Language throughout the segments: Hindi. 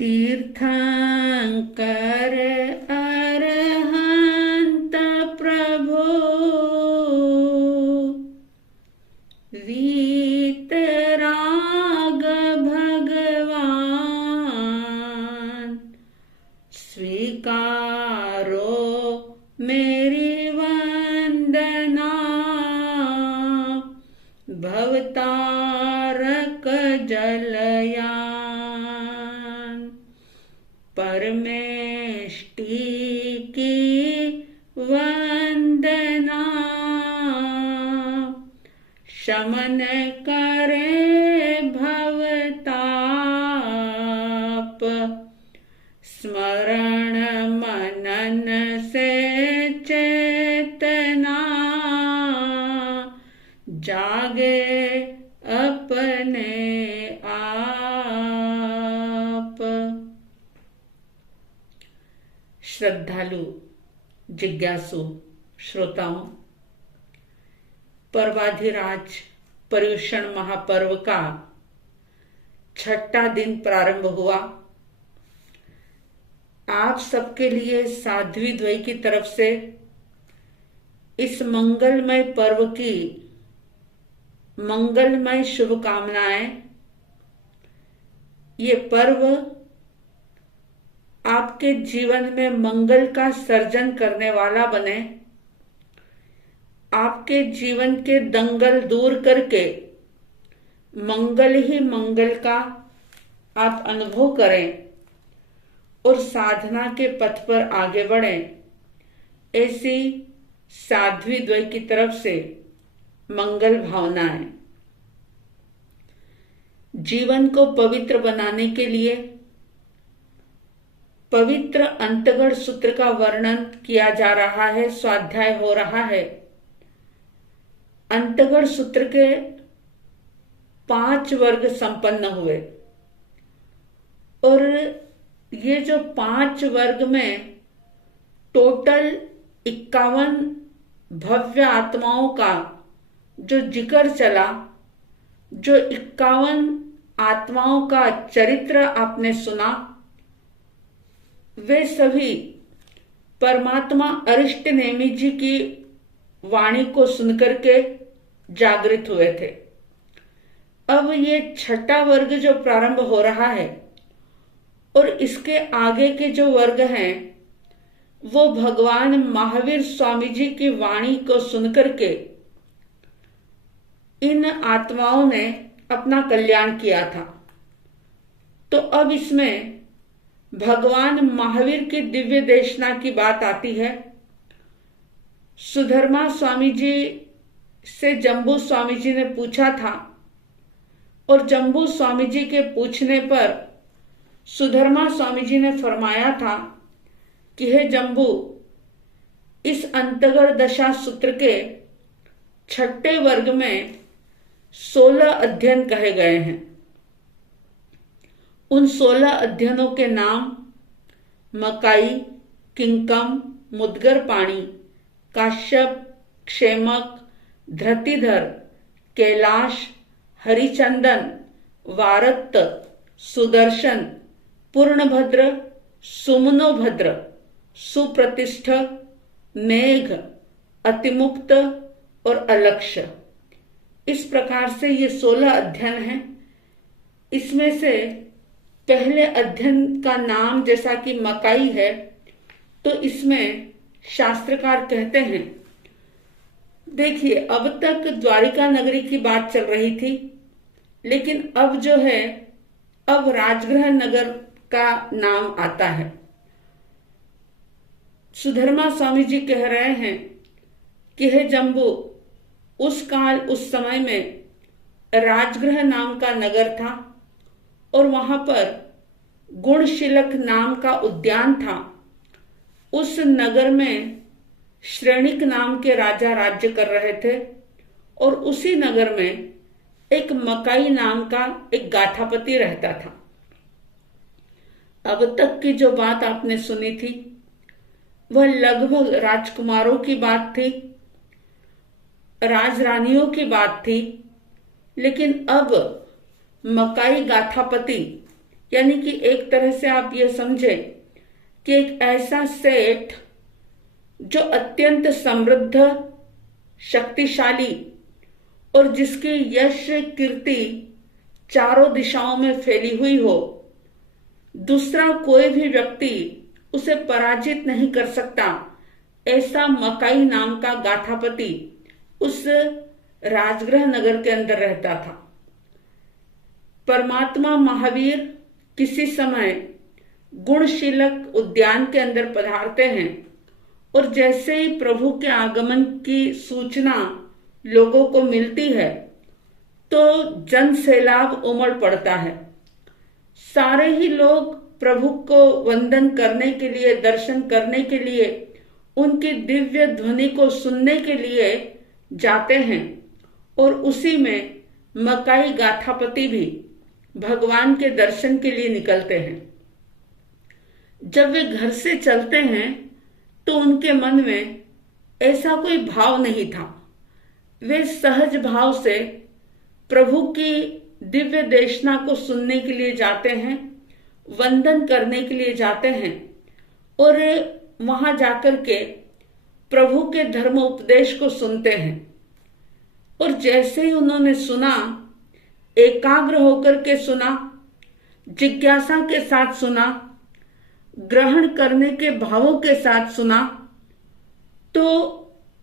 तीर्थंकर अरहंत प्रभो वीतराग भगवान स्वीकारो मेरी वंदना भवतारक जलयान परमेष्टि की वंदना शमन करे भवताप स्मरण मनन से चेतना जागे अपने आप। श्रद्धालु जिज्ञासु श्रोताओं, पर्वाधिराज पर्युषण महापर्व का छठा दिन प्रारंभ हुआ। आप सबके लिए साध्वी द्वय की तरफ से इस मंगलमय पर्व की मंगलमय शुभकामनाएं। ये पर्व आपके जीवन में मंगल का सर्जन करने वाला बने, आपके जीवन के दंगल दूर करके मंगल ही मंगल का आप अनुभव करें और साधना के पथ पर आगे बढ़ें। ऐसी साध्वी द्वय की तरफ से मंगल भावनाएं। जीवन को पवित्र बनाने के लिए पवित्र अंतगढ़ सूत्र का वर्णन किया जा रहा है, स्वाध्याय हो रहा है। अंतगढ़ सूत्र के 5 वर्ग संपन्न हुए और ये जो 5 वर्ग में टोटल 51 भव्य आत्माओं का जो जिक्र चला, जो 51 आत्माओं का चरित्र आपने सुना, वे सभी परमात्मा अरिष्ट नेमि जी की वाणी को सुनकर के जागृत हुए थे। अब ये छठा वर्ग जो प्रारंभ हो रहा है और इसके आगे के जो वर्ग हैं वो भगवान महावीर स्वामी जी की वाणी को सुनकर के इन आत्माओं ने अपना कल्याण किया था। तो अब इसमें भगवान महावीर की दिव्य देशना की बात आती है। सुधर्मा स्वामी जी से जम्बू स्वामी जी ने पूछा था और जम्बू स्वामी जी के पूछने पर सुधर्मा स्वामी जी ने फरमाया था कि हे जम्बू, इस अंतगढ़ दशा सूत्र के छठे वर्ग में 16 अध्ययन कहे गए हैं। उन 16 अध्ययनों के नाम मकाई, किंकम, मुद्गर पाणी, काश्यप, क्षेमक, धृतिधर, कैलाश, हरिचंदन, वारत्त, सुदर्शन, पूर्णभद्र, सुमनोभद्र, सुप्रतिष्ठ, मेघ, अतिमुक्त और अलक्ष्य। इस प्रकार से ये 16 अध्ययन हैं। इसमें से पहले अध्ययन का नाम जैसा कि मकाई है, तो इसमें शास्त्रकार कहते हैं, देखिए अब तक द्वारिका नगरी की बात चल रही थी, लेकिन अब जो है अब राजगृह नगर का नाम आता है। सुधर्मा स्वामी जी कह रहे हैं कि हे जम्बू, उस काल उस समय में राजगृह नाम का नगर था और वहां पर गुणशिलक नाम का उद्यान था। उस नगर में श्रेणिक नाम के राजा राज्य कर रहे थे और उसी नगर में एक मकाई नाम का एक गाथापति रहता था। अब तक की जो बात आपने सुनी थी वह लगभग राजकुमारों की बात थी, राजरानियों की बात थी, लेकिन अब मकाई गाथापति यानी कि एक तरह से आप ये समझे कि एक ऐसा सेठ जो अत्यंत समृद्ध, शक्तिशाली और जिसकी यश कीर्ति चारों दिशाओं में फैली हुई हो, दूसरा कोई भी व्यक्ति उसे पराजित नहीं कर सकता, ऐसा मकाई नाम का गाथापति उस राजगृह नगर के अंदर रहता था। परमात्मा महावीर किसी समय गुणशीलक उद्यान के अंदर पधारते हैं और जैसे ही प्रभु के आगमन की सूचना लोगों को मिलती है तो जन सैलाब उमड़ पड़ता है। सारे ही लोग प्रभु को वंदन करने के लिए, दर्शन करने के लिए, उनकी दिव्य ध्वनि को सुनने के लिए जाते हैं और उसी में मकाई गाथापति भी भगवान के दर्शन के लिए निकलते हैं। जब वे घर से चलते हैं तो उनके मन में ऐसा कोई भाव नहीं था। वे सहज भाव से प्रभु की दिव्य देशना को सुनने के लिए जाते हैं, वंदन करने के लिए जाते हैं और वहां जाकर के प्रभु के धर्म उपदेश को सुनते हैं। और जैसे ही उन्होंने सुना, एकाग्र होकर के सुना, जिज्ञासा के साथ सुना, ग्रहण करने के भावों के साथ सुना, तो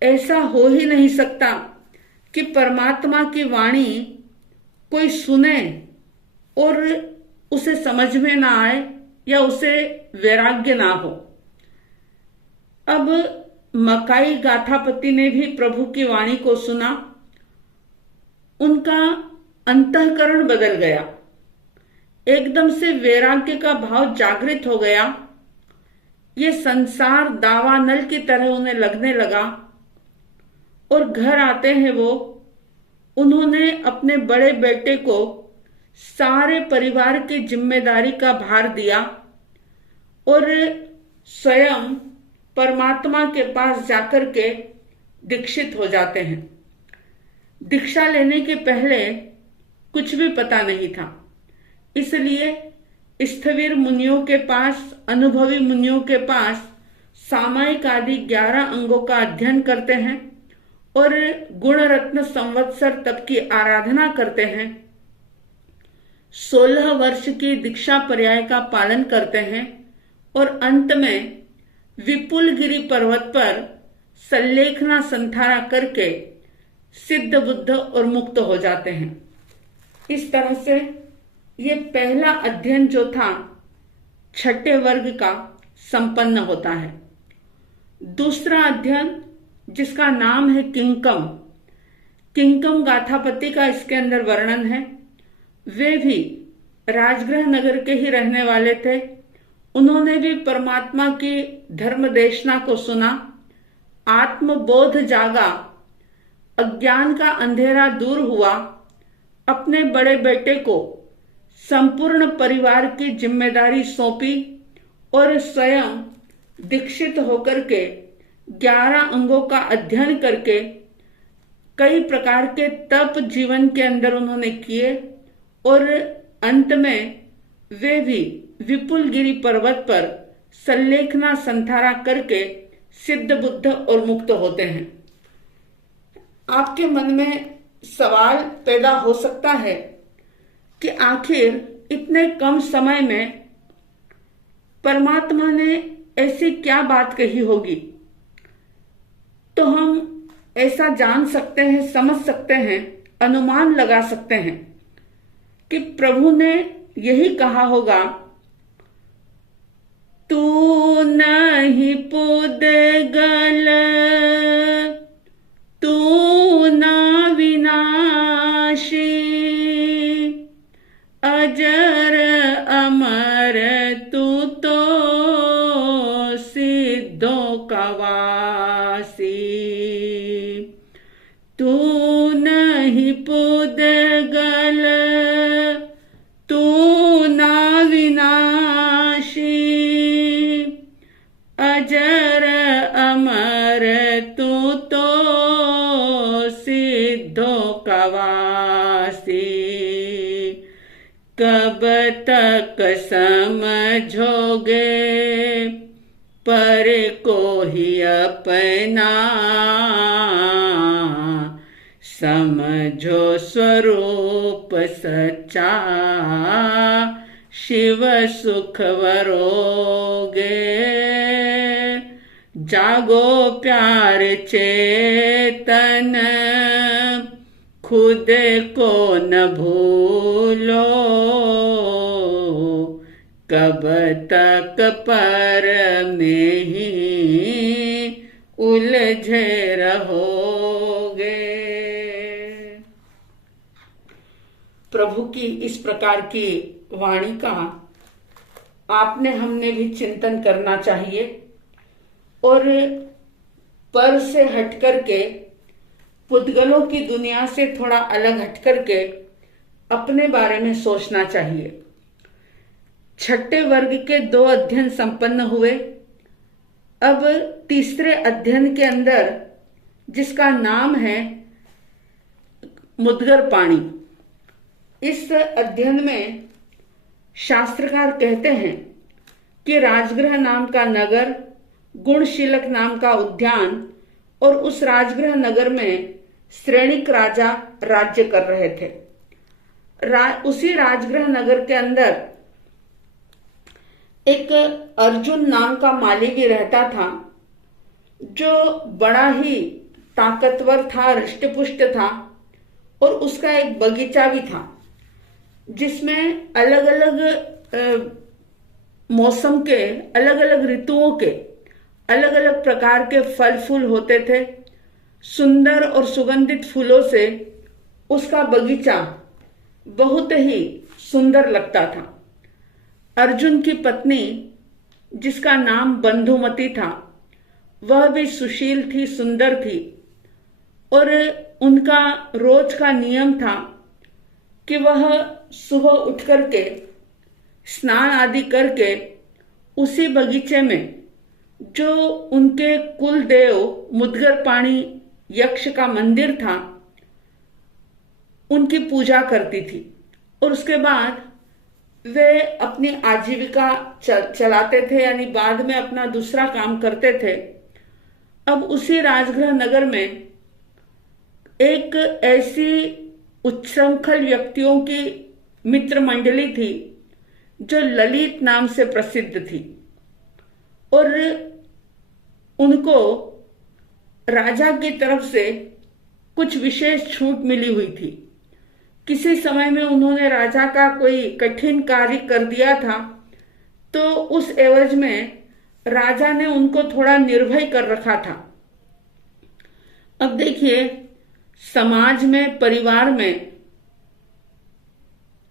ऐसा हो ही नहीं सकता कि परमात्मा की वाणी कोई सुने और उसे समझ में ना आए या उसे वैराग्य ना हो। अब मकाई गाथापति ने भी प्रभु की वाणी को सुना, उनका अंतःकरण बदल गया, एकदम से वैराग्य का भाव जागृत हो गया। ये संसार दावानल की तरह उन्हें लगने लगा और घर आते हैं उन्होंने अपने बड़े बेटे को सारे परिवार की जिम्मेदारी का भार दिया और स्वयं परमात्मा के पास जाकर के दीक्षित हो जाते हैं। दीक्षा लेने के पहले कुछ भी पता नहीं था, इसलिए स्थविर मुनियों के पास, अनुभवी मुनियों के पास सामायिक आदि 11 अंगों का अध्ययन करते हैं और गुण रत्न संवत्सर तप की आराधना करते हैं। 16 वर्ष की दीक्षा पर्याय का पालन करते हैं और अंत में विपुलगिरी पर्वत पर सल्लेखना संथारा करके सिद्ध बुद्ध और मुक्त हो जाते हैं। इस तरह से ये पहला अध्ययन जो था छठे वर्ग का संपन्न होता है। दूसरा अध्ययन जिसका नाम है किंकम, किंकम गाथापति का इसके अंदर वर्णन है। वे भी राजगृह नगर के ही रहने वाले थे। उन्होंने भी परमात्मा की धर्म देशना को सुना, आत्मबोध जागा, अज्ञान का अंधेरा दूर हुआ, अपने बड़े बेटे को संपूर्ण परिवार की जिम्मेदारी सौंपी और स्वयं दीक्षित होकर के 11 अंगों का अध्ययन करके कई प्रकार के तप जीवन के अंदर उन्होंने किए और अंत में वे भी विपुलगिरी पर्वत पर सल्लेखना संथारा करके सिद्ध बुद्ध और मुक्त होते हैं। आपके मन में सवाल पैदा हो सकता है कि आखिर इतने कम समय में परमात्मा ने ऐसी क्या बात कही होगी। तो हम ऐसा जान सकते हैं, समझ सकते हैं, अनुमान लगा सकते हैं कि प्रभु ने यही कहा होगा, तू नहीं पुद्गल, तू ना विनाशी, अजर अमर तू तो सिद्धों का वासी। तू नहीं पुद्गल, तू ना विनाशी, अजर अमर तू समझोगे पर को ही अपना, समझो स्वरूप सच्चा शिव सुख वरोगे। जागो प्यार चेतन खुद को न भूलो, कब तक पर में ही उलझे रहोगे। प्रभु की इस प्रकार की वाणी का आपने हमने भी चिंतन करना चाहिए और पर से हट करके, पुद्गलों की दुनिया से थोड़ा अलग हट करके अपने बारे में सोचना चाहिए। छठे वर्ग के 2 अध्ययन संपन्न हुए। अब तीसरे अध्ययन के अंदर, जिसका नाम है मुद्गर पाणी, इस अध्ययन में शास्त्रकार कहते हैं कि राजगृह नाम का नगर, गुणशीलक नाम का उद्यान और उस राजगृह नगर में श्रेणिक राजा राज्य कर रहे थे। उसी राजगृह नगर के अंदर एक अर्जुन नाम का माली भी रहता था, जो बड़ा ही ताकतवर था, हृष्टपुष्ट था और उसका एक बगीचा भी था जिसमें अलग अलग मौसम के, अलग अलग ऋतुओं के अलग अलग प्रकार के फल फूल होते थे। सुंदर और सुगंधित फूलों से उसका बगीचा बहुत ही सुंदर लगता था। अर्जुन की पत्नी, जिसका नाम बंधुमती था, वह भी सुशील थी, सुंदर थी और उनका रोज का नियम था कि वह सुबह उठ करके स्नान आदि करके उसी बगीचे में जो उनके कुल देव मुद्गर पाणी यक्ष का मंदिर था, उनकी पूजा करती थी और उसके बाद वे अपनी आजीविका चलाते थे, यानी बाद में अपना दूसरा काम करते थे। अब उसी राजगृह नगर में एक ऐसी उच्छृंखल व्यक्तियों की मित्र मंडली थी जो ललित नाम से प्रसिद्ध थी और उनको राजा की तरफ से कुछ विशेष छूट मिली हुई थी। किसी समय में उन्होंने राजा का कोई कठिन कार्य कर दिया था, तो उस एवज में राजा ने उनको थोड़ा निर्भय कर रखा था। अब देखिए, समाज में, परिवार में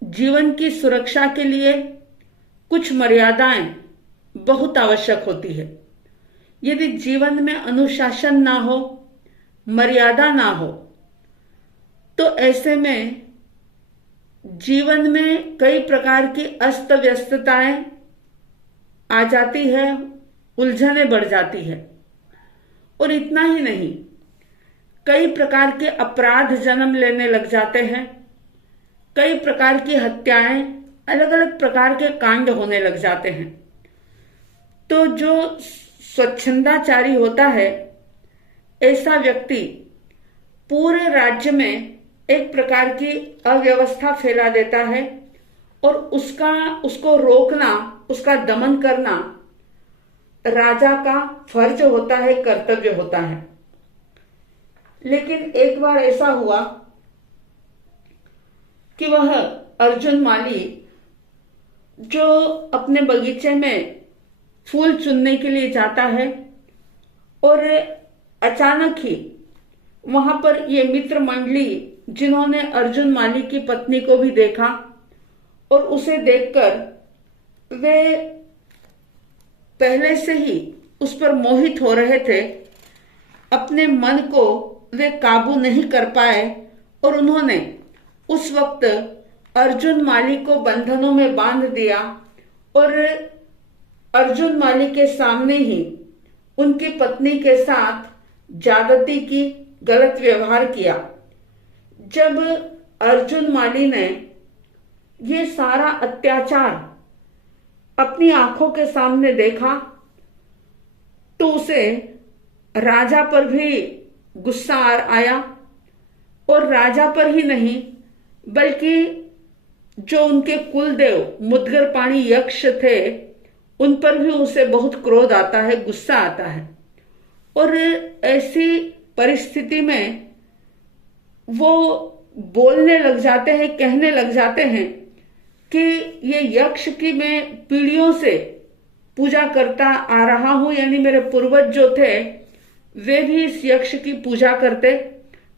जीवन की सुरक्षा के लिए कुछ मर्यादाएं बहुत आवश्यक होती है। यदि जीवन में अनुशासन ना हो, मर्यादा ना हो, तो ऐसे में जीवन में कई प्रकार की अस्त व्यस्तताएं आ जाती है, उलझने बढ़ जाती है। और इतना ही नहीं, कई प्रकार के अपराध जन्म लेने लग जाते हैं, कई प्रकार की हत्याएं, अलग अलग प्रकार के कांड होने लग जाते हैं। तो जो स्वच्छंदाचारी होता है, ऐसा व्यक्ति पूरे राज्य में एक प्रकार की अव्यवस्था फैला देता है और उसको रोकना, उसका दमन करना राजा का फर्ज होता है, कर्तव्य होता है। लेकिन एक बार ऐसा हुआ कि वह अर्जुन माली, जो अपने बगीचे में फूल चुनने के लिए जाता है, और अचानक ही वहां पर ये मित्र मंडली, जिन्होंने अर्जुन माली की पत्नी को भी देखा और उसे देखकर वे पहले से ही उस पर मोहित हो रहे थे, अपने मन को वे काबू नहीं कर पाए और उन्होंने उस वक्त अर्जुन माली को बंधनों में बांध दिया और अर्जुन माली के सामने ही उनकी पत्नी के साथ ज्यादती की, गलत व्यवहार किया। जब अर्जुन माली ने ये सारा अत्याचार अपनी आंखों के सामने देखा तो उसे राजा पर भी गुस्सा आया, और राजा पर ही नहीं बल्कि जो उनके कुलदेव मुद्गर पाणी यक्ष थे उन पर भी उसे बहुत क्रोध आता है, गुस्सा आता है। और ऐसी परिस्थिति में वो बोलने लग जाते हैं, कहने लग जाते हैं कि ये यक्ष की मैं पीढ़ियों से पूजा करता आ रहा हूं, यानी मेरे पूर्वज जो थे वे भी इस यक्ष की पूजा करते,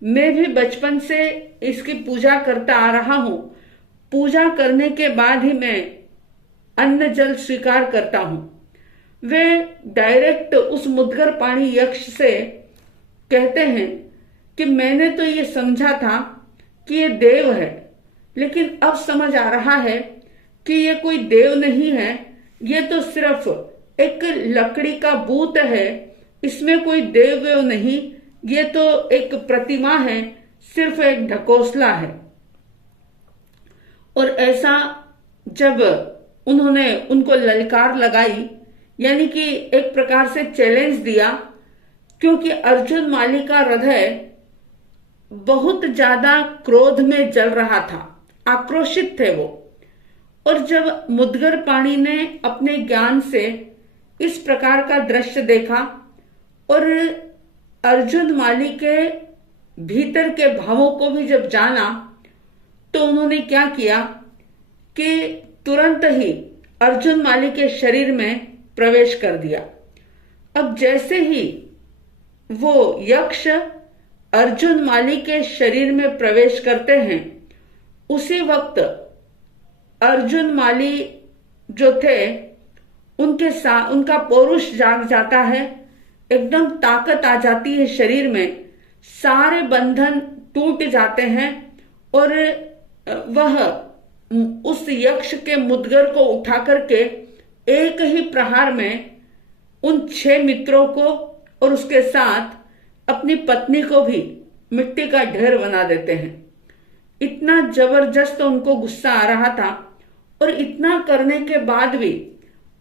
मैं भी बचपन से इसकी पूजा करता आ रहा हूं। पूजा करने के बाद ही मैं अन्न जल स्वीकार करता हूं। वे डायरेक्ट उस मुद्गर पाणी यक्ष से कहते हैं कि मैंने तो ये समझा था कि ये देव है, लेकिन अब समझ आ रहा है कि ये कोई देव नहीं है, ये तो सिर्फ एक लकड़ी का बूत है, इसमें कोई देव वेव नहीं, ये तो एक प्रतिमा है, सिर्फ एक ढकोसला है। और ऐसा जब उन्होंने उनको ललकार लगाई, यानी कि एक प्रकार से चैलेंज दिया, क्योंकि अर्जुन माली का हृदय बहुत ज्यादा क्रोध में जल रहा था, आक्रोशित थे वो। और जब मुद्गर पाणी ने अपने ज्ञान से इस प्रकार का दृश्य देखा और अर्जुन माली के भीतर के भावों को भी जब जाना, तो उन्होंने क्या किया कि तुरंत ही अर्जुन माली के शरीर में प्रवेश कर दिया। अब जैसे ही वो यक्ष अर्जुन माली के शरीर में प्रवेश करते हैं, उसी वक्त अर्जुन माली जो थे उनका पौरुष जाग जाता है, एकदम ताकत आ जाती है शरीर में, सारे बंधन टूट जाते हैं और वह उस यक्ष के मुद्गर को उठा करके एक ही प्रहार में उन 6 मित्रों को और उसके साथ अपनी पत्नी को भी मिट्टी का ढेर बना देते हैं। इतना जबरदस्त उनको गुस्सा आ रहा था, और इतना करने के बाद भी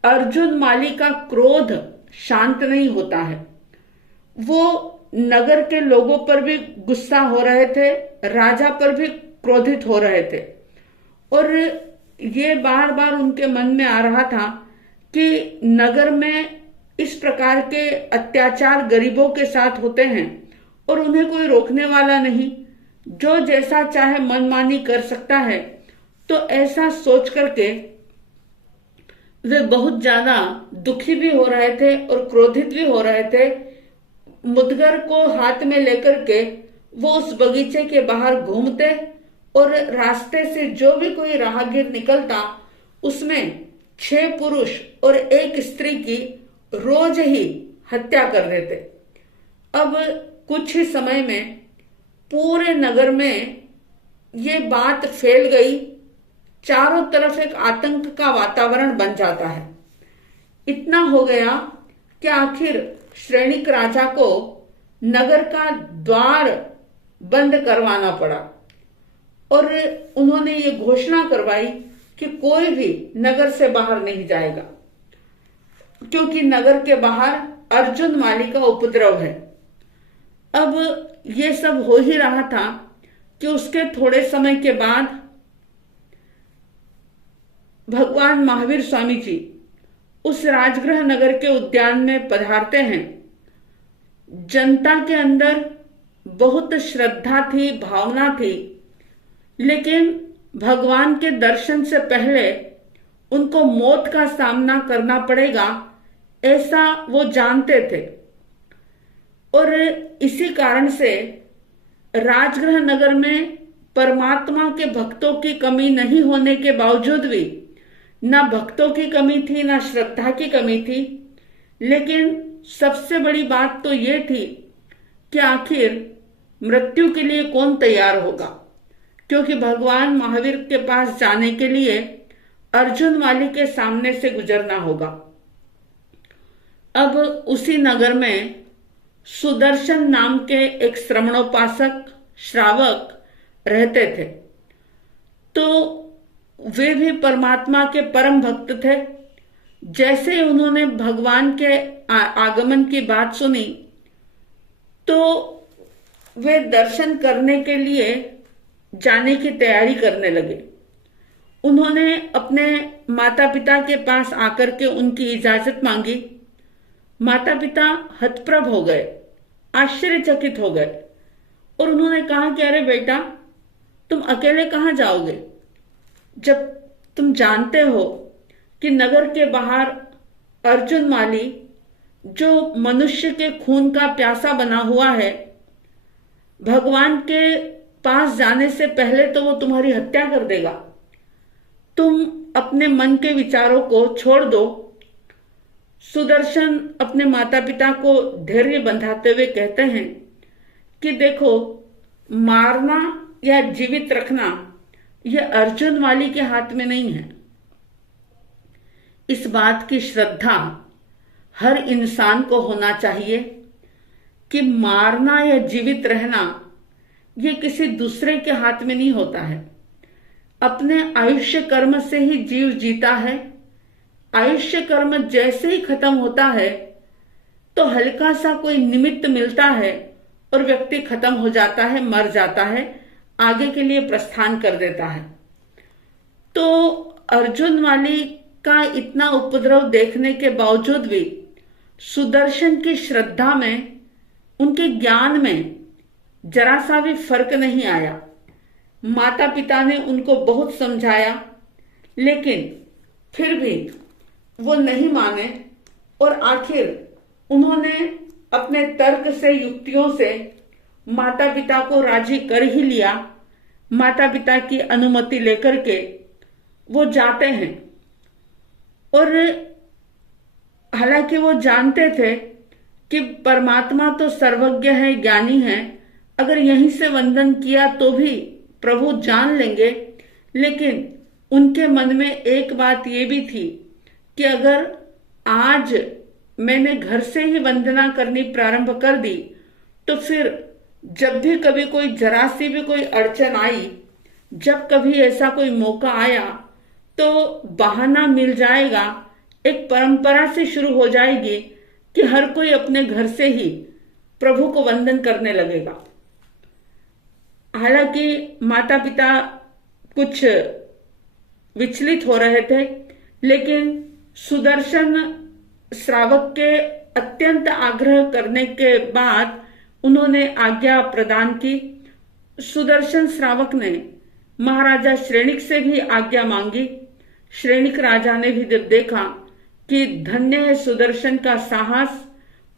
अर्जुन माली का क्रोध शांत नहीं होता है। वो नगर के लोगों पर भी गुस्सा हो रहे थे, राजा पर भी क्रोधित हो रहे थे, और ये बार बार उनके मन में आ रहा था कि नगर में इस प्रकार के अत्याचार गरीबों के साथ होते हैं और उन्हें कोई रोकने वाला नहीं, जो जैसा चाहे मनमानी कर सकता है। तो ऐसा सोच करके वे बहुत ज्यादा दुखी भी हो रहे थे और क्रोधित भी हो रहे थे। मुद्गर को हाथ में लेकर के वो उस बगीचे के बाहर घूमते और रास्ते से जो भी कोई राहगीर निकलता उसमें 6 पुरुष और 1 स्त्री की रोज ही हत्या कर देते। अब कुछ ही समय में पूरे नगर में ये बात फैल गई, चारों तरफ एक आतंक का वातावरण बन जाता है। इतना हो गया कि आखिर श्रेणिक राजा को नगर का द्वार बंद करवाना पड़ा और उन्होंने ये घोषणा करवाई कि कोई भी नगर से बाहर नहीं जाएगा, क्योंकि नगर के बाहर अर्जुन माली का उपद्रव है। अब ये सब हो ही रहा था कि उसके थोड़े समय के बाद भगवान महावीर स्वामी जी उस राजगृह नगर के उद्यान में पधारते हैं। जनता के अंदर बहुत श्रद्धा थी, भावना थी, लेकिन भगवान के दर्शन से पहले उनको मौत का सामना करना पड़ेगा, ऐसा वो जानते थे। और इसी कारण से राजगृह नगर में परमात्मा के भक्तों की कमी नहीं होने के बावजूद भी ना भक्तों की कमी थी, ना श्रद्धा की कमी थी, लेकिन सबसे बड़ी बात तो ये थी कि आखिर मृत्यु के लिए कौन तैयार होगा, क्योंकि भगवान महावीर के पास जाने के लिए अर्जुन माली के सामने से गुजरना होगा। अब उसी नगर में सुदर्शन नाम के एक श्रमणोपासक श्रावक रहते थे। तो वे भी परमात्मा के परम भक्त थे जैसे ही उन्होंने भगवान के आगमन की बात सुनी तो वे दर्शन करने के लिए जाने की तैयारी करने लगे। उन्होंने अपने माता पिता के पास आकर के उनकी इजाजत मांगी। माता पिता हतप्रभ हो गए, आश्चर्यचकित हो गए और उन्होंने कहा कि अरे बेटा, तुम अकेले कहाँ जाओगे, जब तुम जानते हो कि नगर के बाहर अर्जुन माली, जो मनुष्य के खून का प्यासा बना हुआ है, भगवान के पास जाने से पहले तो वो तुम्हारी हत्या कर देगा। तुम अपने मन के विचारों को छोड़ दो। सुदर्शन अपने माता पिता को धैर्य बंधाते हुए कहते हैं कि देखो, मारना या जीवित रखना यह अर्जुन वाली के हाथ में नहीं है। इस बात की श्रद्धा हर इंसान को होना चाहिए कि मारना या जीवित रहना ये किसी दूसरे के हाथ में नहीं होता है। अपने आयुष्य कर्म से ही जीव जीता है। आयुष्य कर्म जैसे ही खत्म होता है तो हल्का सा कोई निमित्त मिलता है और व्यक्ति खत्म हो जाता है, मर जाता है, आगे के लिए प्रस्थान कर देता है। तो अर्जुन वाली का इतना उपद्रव देखने के बावजूद भी सुदर्शन की श्रद्धा में, उनके ज्ञान में जरा सा भी फर्क नहीं आया। माता पिता ने उनको बहुत समझाया, लेकिन फिर भी वो नहीं माने और आखिर उन्होंने अपने तर्क से, युक्तियों से माता पिता को राजी कर ही लिया। माता पिता की अनुमति लेकर के वो जाते हैं और हालांकि वो जानते थे कि परमात्मा तो सर्वज्ञ है, ज्ञानी है, अगर यहीं से वंदन किया तो भी प्रभु जान लेंगे, लेकिन उनके मन में एक बात ये भी थी कि अगर आज मैंने घर से ही वंदना करनी प्रारंभ कर दी तो फिर जब भी कभी कोई जरा सी भी कोई अड़चन आई, जब कभी ऐसा कोई मौका आया तो बहाना मिल जाएगा, एक परंपरा से शुरू हो जाएगी कि हर कोई अपने घर से ही प्रभु को वंदन करने लगेगा। हालांकि माता पिता कुछ विचलित हो रहे थे, लेकिन सुदर्शन श्रावक के अत्यंत आग्रह करने के बाद उन्होंने आज्ञा प्रदान की। सुदर्शन श्रावक ने महाराजा श्रेणिक से भी आज्ञा मांगी। श्रेणिक राजा ने भी जब देखा कि धन्य है सुदर्शन का साहस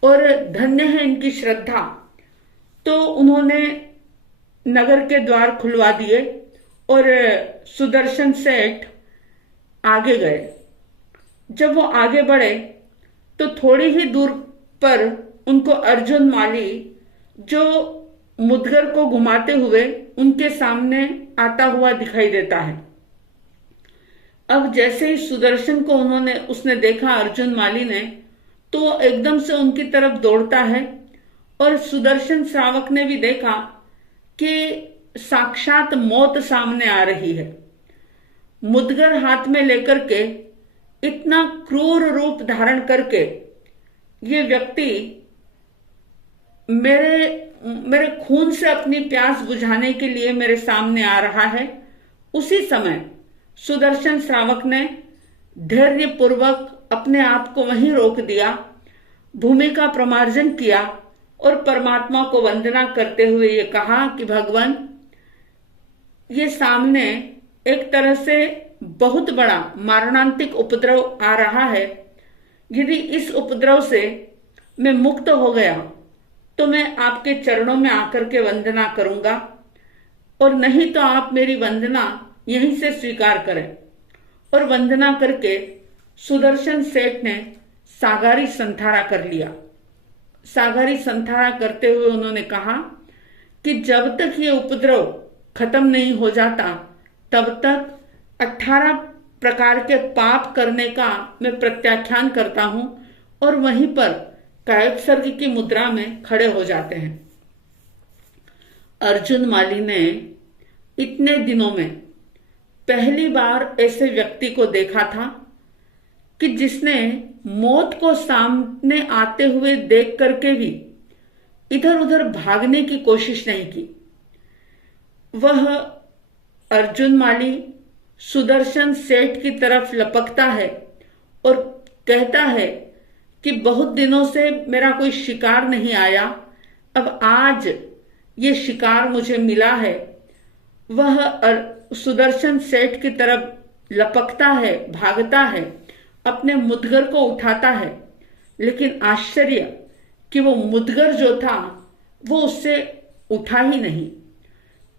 और धन्य है इनकी श्रद्धा, तो उन्होंने नगर के द्वार खुलवा दिए और सुदर्शन सेठ आगे गए। जब वो आगे बढ़े तो थोड़ी ही दूर पर उनको अर्जुन माली, जो मुदगर को घुमाते हुए उनके सामने आता हुआ दिखाई देता है। अब जैसे ही सुदर्शन को उसने देखा अर्जुन माली ने, तो एकदम से उनकी तरफ दौड़ता है और सुदर्शन श्रावक ने भी देखा कि साक्षात मौत सामने आ रही है। मुदगर हाथ में लेकर के, इतना क्रूर रूप धारण करके ये व्यक्ति मेरे खून से अपनी प्यास बुझाने के लिए मेरे सामने आ रहा है। उसी समय सुदर्शन श्रावक ने धैर्य पूर्वक अपने आप को वहीं रोक दिया, भूमि का प्रमार्जन किया और परमात्मा को वंदना करते हुए ये कहा कि भगवान, ये सामने एक तरह से बहुत बड़ा मारणांतिक उपद्रव आ रहा है। यदि इस उपद्रव से मैं मुक्त हो गया तो मैं आपके चरणों में आकर के वंदना करूंगा, और नहीं तो आप मेरी वंदना यहीं से स्वीकार करें। और वंदना करके सुदर्शन सेठ ने सागारी संथारा कर लिया। सागारी संथारा करते हुए उन्होंने कहा कि जब तक ये उपद्रव खत्म नहीं हो जाता तब तक 18 प्रकार के पाप करने का मैं प्रत्याख्यान करता हूं, और वहीं पर कायोत्सर्ग की मुद्रा में खड़े हो जाते हैं। अर्जुन माली ने इतने दिनों में पहली बार ऐसे व्यक्ति को देखा था कि जिसने मौत को सामने आते हुए देख करके भी इधर उधर भागने की कोशिश नहीं की। वह अर्जुन माली सुदर्शन सेठ की तरफ लपकता है और कहता है कि बहुत दिनों से मेरा कोई शिकार नहीं आया, अब आज ये शिकार मुझे मिला है। वह सुदर्शन सेठ की तरफ लपकता है, भागता है, अपने मुद्गर को उठाता है, लेकिन आश्चर्य कि वो मुद्गर जो था वो उससे उठा ही नहीं।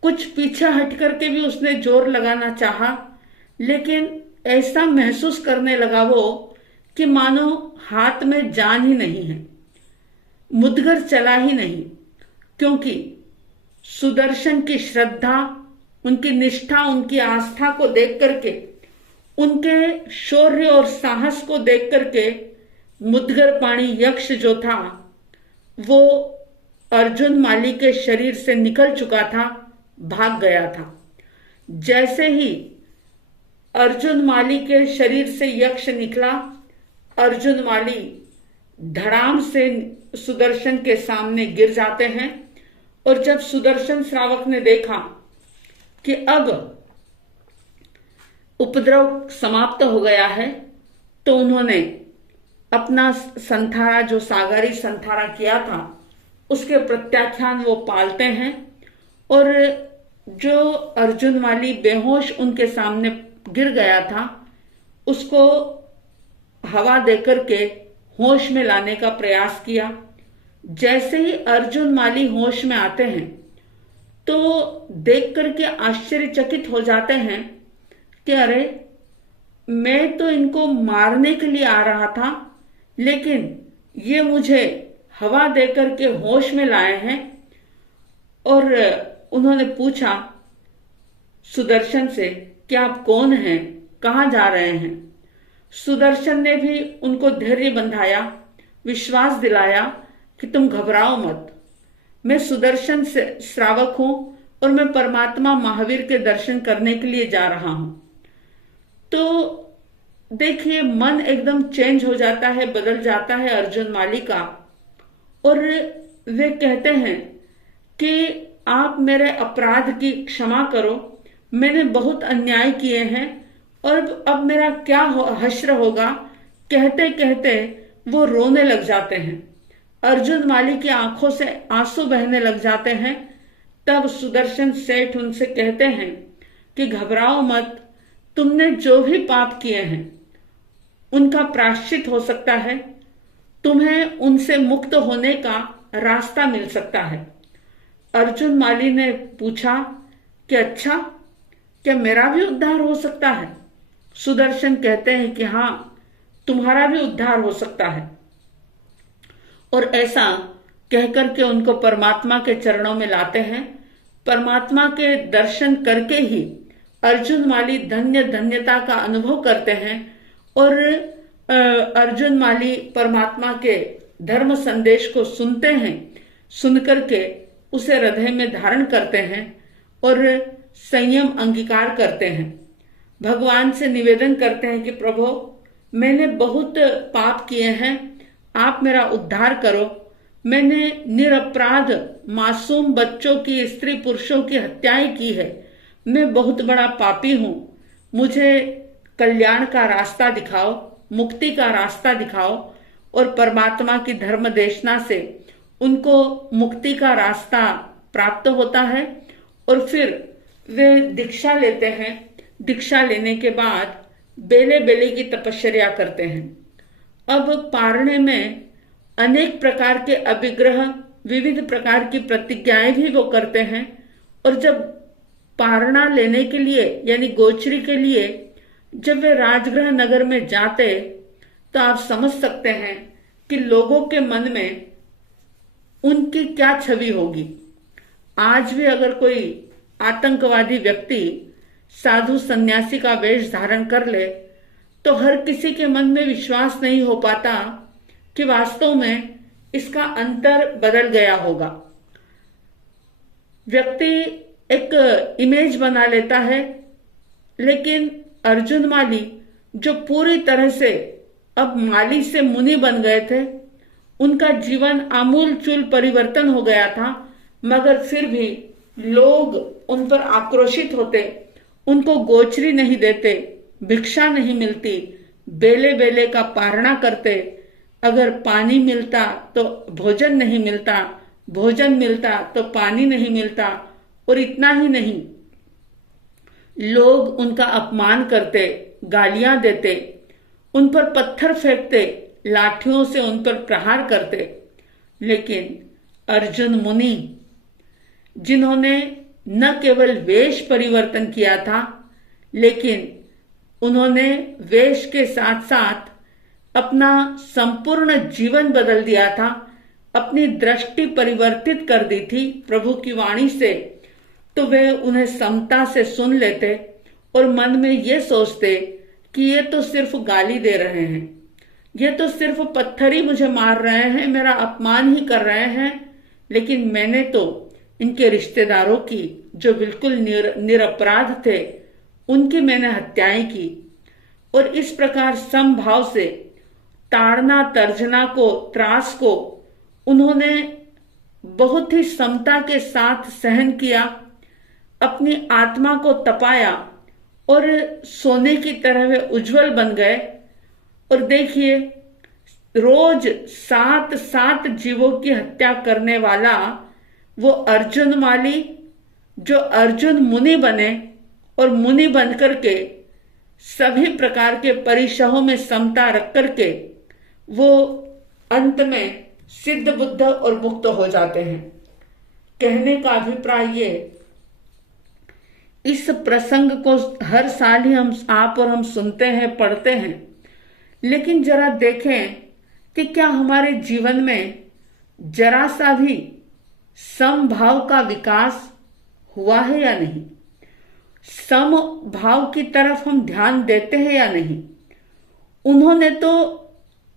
कुछ पीछे हट करके भी उसने जोर लगाना चाहा, लेकिन ऐसा महसूस करने लगा वो कि मानो हाथ में जान ही नहीं है, मुद्गर चला ही नहीं, क्योंकि सुदर्शन की श्रद्धा, उनकी निष्ठा, उनकी आस्था को देख करके, उनके शौर्य और साहस को देख करके मुद्गर पाणी यक्ष जो था वो अर्जुन माली के शरीर से निकल चुका था, भाग गया था। जैसे ही अर्जुन माली के शरीर से यक्ष निकला, अर्जुन माली धड़ाम से सुदर्शन के सामने गिर जाते हैं। और जब सुदर्शन श्रावक ने देखा कि अब उपद्रव समाप्त हो गया है, तो उन्होंने अपना संथारा, जो सागारी संथारा किया था, उसके प्रत्याख्यान वो पालते हैं और जो अर्जुन माली बेहोश उनके सामने गिर गया था उसको हवा देकर के होश में लाने का प्रयास किया। जैसे ही अर्जुन माली होश में आते हैं तो देख करके आश्चर्यचकित हो जाते हैं कि अरे, मैं तो इनको मारने के लिए आ रहा था, लेकिन ये मुझे हवा देकर के होश में लाए हैं। और उन्होंने पूछा सुदर्शन से कि आप कौन हैं, कहाँ जा रहे हैं। सुदर्शन ने भी उनको धैर्य बंधाया, विश्वास दिलाया कि तुम घबराओ मत, मैं सुदर्शन श्रावक हूं और मैं परमात्मा महावीर के दर्शन करने के लिए जा रहा हूं। तो देखिए, मन एकदम चेंज हो जाता है, बदल जाता है अर्जुन माली का, और वे कहते हैं कि आप मेरे अपराध की क्षमा करो, मैंने बहुत अन्याय किए हैं और अब मेरा क्या हश्र होगा। कहते कहते वो रोने लग जाते हैं, अर्जुन माली की आंखों से आंसू बहने लग जाते हैं। तब सुदर्शन सेठ उनसे कहते हैं कि घबराओ मत, तुमने जो भी पाप किए हैं उनका प्रायश्चित हो सकता है, तुम्हें उनसे मुक्त होने का रास्ता मिल सकता है। अर्जुन माली ने पूछा कि अच्छा, क्या मेरा भी उद्धार हो सकता है? सुदर्शन कहते हैं कि हाँ, तुम्हारा भी उद्धार हो सकता है। और ऐसा कहकर के उनको परमात्मा के चरणों में लाते हैं। परमात्मा के दर्शन करके ही अर्जुन माली धन्य धन्यता का अनुभव करते हैं और अर्जुन माली परमात्मा के धर्म संदेश को सुनते हैं, सुनकर के उसे हृदय में धारण करते हैं और संयम अंगीकार करते हैं। भगवान से निवेदन करते हैं कि प्रभु, मैंने बहुत पाप किए हैं, आप मेरा उद्धार करो। मैंने निरपराध मासूम बच्चों की, स्त्री पुरुषों की हत्याएं की है। मैं बहुत बड़ा पापी हूं, मुझे कल्याण का रास्ता दिखाओ, मुक्ति का रास्ता दिखाओ। और परमात्मा की धर्म देशना से उनको मुक्ति का रास्ता प्राप्त होता है और फिर वे दीक्षा लेते हैं। दीक्षा लेने के बाद बेले बेले की तपश्चर्या करते हैं। अब पारणे में अनेक प्रकार के अभिग्रह, विविध प्रकार की प्रतिज्ञाएं भी वो करते हैं। और जब पारणा लेने के लिए यानी गोचरी के लिए जब वे राजगृह नगर में जाते तो आप समझ सकते हैं कि लोगों के मन में उनकी क्या छवि होगी। आज भी अगर कोई आतंकवादी व्यक्ति साधु सन्यासी का वेश धारण कर ले तो हर किसी के मन में विश्वास नहीं हो पाता कि वास्तव में इसका अंतर बदल गया होगा। व्यक्ति एक इमेज बना लेता है, लेकिन अर्जुन माली जो पूरी तरह से अब माली से मुनि बन गए थे। उनका जीवन आमूल चूल परिवर्तन हो गया था, मगर फिर भी लोग उन पर आक्रोशित होते, उनको गोचरी नहीं देते, भिक्षा नहीं मिलती, बेले बेले का पारणा करते। अगर पानी मिलता तो भोजन नहीं मिलता, भोजन मिलता तो पानी नहीं मिलता, और इतना ही नहीं, लोग उनका अपमान करते, गालियां देते, उन पर पत्थर फेंकते, लाठियों से उन पर प्रहार करते। लेकिन अर्जुन मुनि, जिन्होंने न केवल वेश परिवर्तन किया था, लेकिन उन्होंने वेश के साथ साथ अपना संपूर्ण जीवन बदल दिया था, अपनी दृष्टि परिवर्तित कर दी थी प्रभु की वाणी से, तो वे उन्हें समता से सुन लेते और मन में ये सोचते कि ये तो सिर्फ गाली दे रहे हैं, ये तो सिर्फ पत्थर ही मुझे मार रहे हैं, मेरा अपमान ही कर रहे हैं, लेकिन मैंने तो इनके रिश्तेदारों की, जो बिल्कुल निरपराध थे, उनकी मैंने हत्याएं की। और इस प्रकार समभाव से ताड़ना तर्जना को, त्रास को उन्होंने बहुत ही समता के साथ सहन किया, अपनी आत्मा को तपाया और सोने की तरह वे उज्जवल बन गए। और देखिए, रोज 7 जीवों की हत्या करने वाला वो अर्जुन माली, जो अर्जुन मुनि बने और मुनि बन करके सभी प्रकार के परिशहों में समता रख करके वो अंत में सिद्ध बुद्ध और मुक्त हो जाते हैं। कहने का अभिप्राय ये, इस प्रसंग को हर साल ही आप और हम सुनते हैं, पढ़ते हैं, लेकिन जरा देखें कि क्या हमारे जीवन में जरा सा भी समभाव का विकास हुआ है या नहीं, समभाव की तरफ हम ध्यान देते हैं या नहीं। उन्होंने तो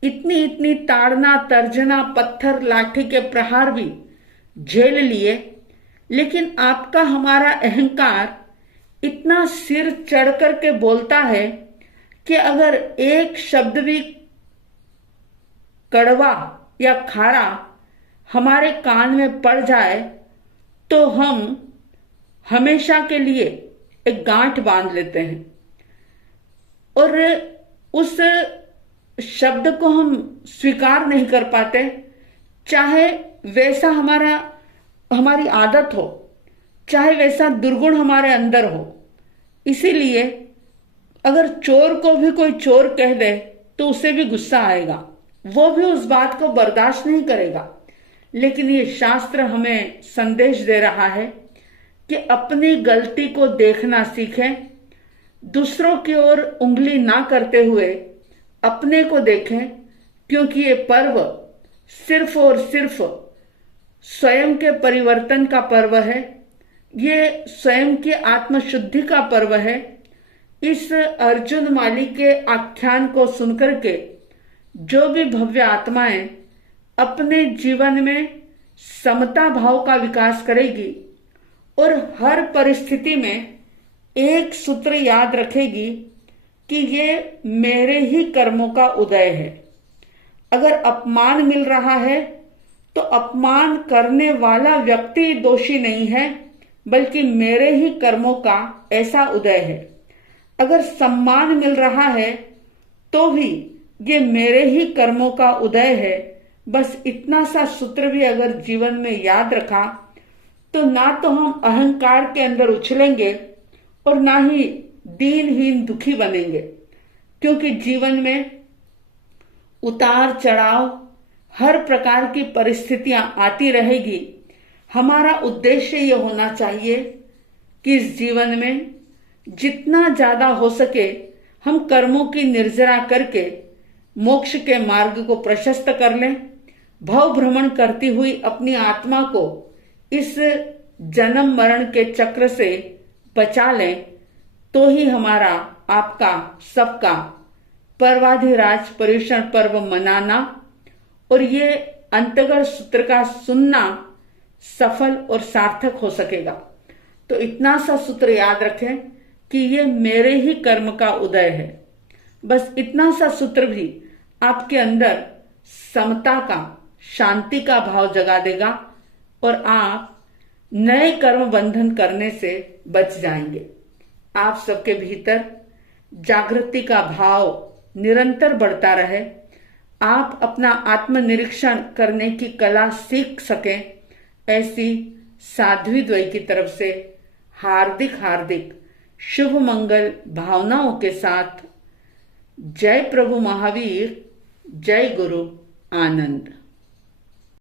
इतनी इतनी ताड़ना तर्जना, पत्थर लाठी के प्रहार भी झेल लिए, लेकिन आपका हमारा अहंकार इतना सिर चढ़ करके बोलता है कि अगर एक शब्द भी कड़वा या खारा हमारे कान में पड़ जाए तो हम हमेशा के लिए एक गांठ बांध लेते हैं और उस शब्द को हम स्वीकार नहीं कर पाते, चाहे वैसा हमारी आदत हो, चाहे वैसा दुर्गुण हमारे अंदर हो। इसीलिए अगर चोर को भी कोई चोर कह दे तो उसे भी गुस्सा आएगा, वो भी उस बात को बर्दाश्त नहीं करेगा। लेकिन ये शास्त्र हमें संदेश दे रहा है कि अपनी गलती को देखना सीखें, दूसरों की ओर उंगली ना करते हुए अपने को देखें, क्योंकि ये पर्व सिर्फ और सिर्फ स्वयं के परिवर्तन का पर्व है, ये स्वयं की आत्मशुद्धि का पर्व है। इस अर्जुन माली के आख्यान को सुनकर के जो भी भव्य आत्माएं अपने जीवन में समता भाव का विकास करेगी और हर परिस्थिति में एक सूत्र याद रखेगी कि ये मेरे ही कर्मों का उदय है। अगर अपमान मिल रहा है तो अपमान करने वाला व्यक्ति दोषी नहीं है, बल्कि मेरे ही कर्मों का ऐसा उदय है। अगर सम्मान मिल रहा है तो भी ये मेरे ही कर्मों का उदय है। बस इतना सा सूत्र भी अगर जीवन में याद रखा तो ना तो हम अहंकार के अंदर उछलेंगे और ना ही दीनहीन दुखी बनेंगे, क्योंकि जीवन में उतार चढ़ाव, हर प्रकार की परिस्थितियां आती रहेगी। हमारा उद्देश्य ये होना चाहिए कि इस जीवन में जितना ज्यादा हो सके हम कर्मों की निर्जरा करके मोक्ष के मार्ग को प्रशस्त कर लें, भव भ्रमण करती हुई अपनी आत्मा को इस जन्म मरण के चक्र से बचा लें, तो ही हमारा, आपका, सबका पर्वाधिराज पर्युषण पर्व मनाना और ये अंतर्गत सूत्र का सुनना सफल और सार्थक हो सकेगा। तो इतना सा सूत्र याद रखें कि ये मेरे ही कर्म का उदय है। बस इतना सा सूत्र भी आपके अंदर समता का, शांति का भाव जगा देगा और आप नए कर्म बंधन करने से बच जाएंगे। आप सबके भीतर जागृति का भाव निरंतर बढ़ता रहे, आप अपना आत्मनिरीक्षण करने की कला सीख सकें, ऐसी साध्वी द्वय की तरफ से हार्दिक हार्दिक शुभ मंगल भावनाओं के साथ जय प्रभु महावीर, जय गुरु आनंद।